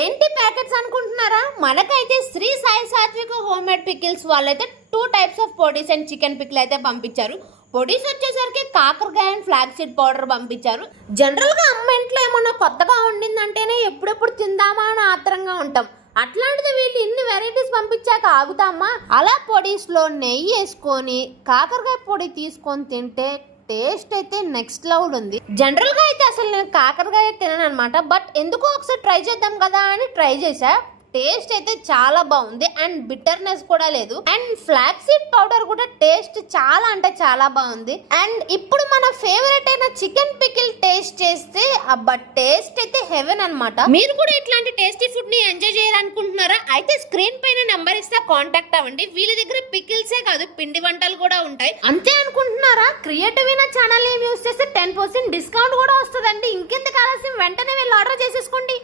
ఏంటి ప్యాకెట్స్ అనుకుంటున్నారా? మనకైతే శ్రీ సాయి సాత్విక హోమ్ మేడ్ పికిల్స్ వాళ్ళైతే 2 types of podis and chicken pickle అయితే పంపించారు. పొడీస్ వచ్చేసరికి కాకరకాయ అండ్ ఫ్లాక్ సీడ్ పౌడర్ పంపించారు. జనరల్గా అమ్మ ఇంట్లో ఏమన్నా కొత్తగా వండిందంటేనే ఎప్పుడెప్పుడు తిందామా అని ఆత్రంగా ఉంటాం. అట్లాంటిది వీళ్ళు ఇన్ని వెరైటీస్ పంపించాక ఆగుతామా? అలా పొడీస్లో నెయ్యి వేసుకొని కాకరకాయ పొడి తీసుకొని తింటే టేస్ట్ అయితే నెక్స్ట్ లెవెల్ ఉంది. జనరల్ గా అయితే అసలు నేను కాకరకాయ తినను అనమాట. బట్ ఎందుకో ఒకసారి ట్రై చేద్దాం కదా అని ట్రై చేసా. టేస్ట్ అయితే చాలా బాగుంది అండ్ బిటర్నెస్ కూడా లేదు. అండ్ ఫ్లాక్ సీడ్ పౌడర్ కూడా టేస్ట్ చాలా అంటే చాలా బాగుంది. అండ్ ఇప్పుడు మన ఫేవరెట్ అయిన చికెన్ పికిల్ టేస్ట్ చేస్తే అబ్బా టేస్ట్ అయితే హెవెన్ అనమాట. మీరు కూడా ఇట్లాంటి టేస్టీ ఫుడ్ ని ఎంజాయ్ చేయాలనుకుంటున్నారా? అయితే స్క్రీన్ పైన నెంబర్ ఇస్తా, కాంటాక్ట్ అవ్వండి. వీళ్ళ దగ్గర పికిల్సే కాదు పిండి వంటలు కూడా ఉంటాయి. అంతే అనుకుంటున్నారా? క్రియేటివ్ అయిన ఛానల్ ఏమి యూస్ చేస్తే 10% డిస్కౌంట్ కూడా వస్తుందండి. ఇంకెందుకు ఆలస్యం, వెంటనే వెళ్ళి ఆర్డర్ చేసేసుకోండి.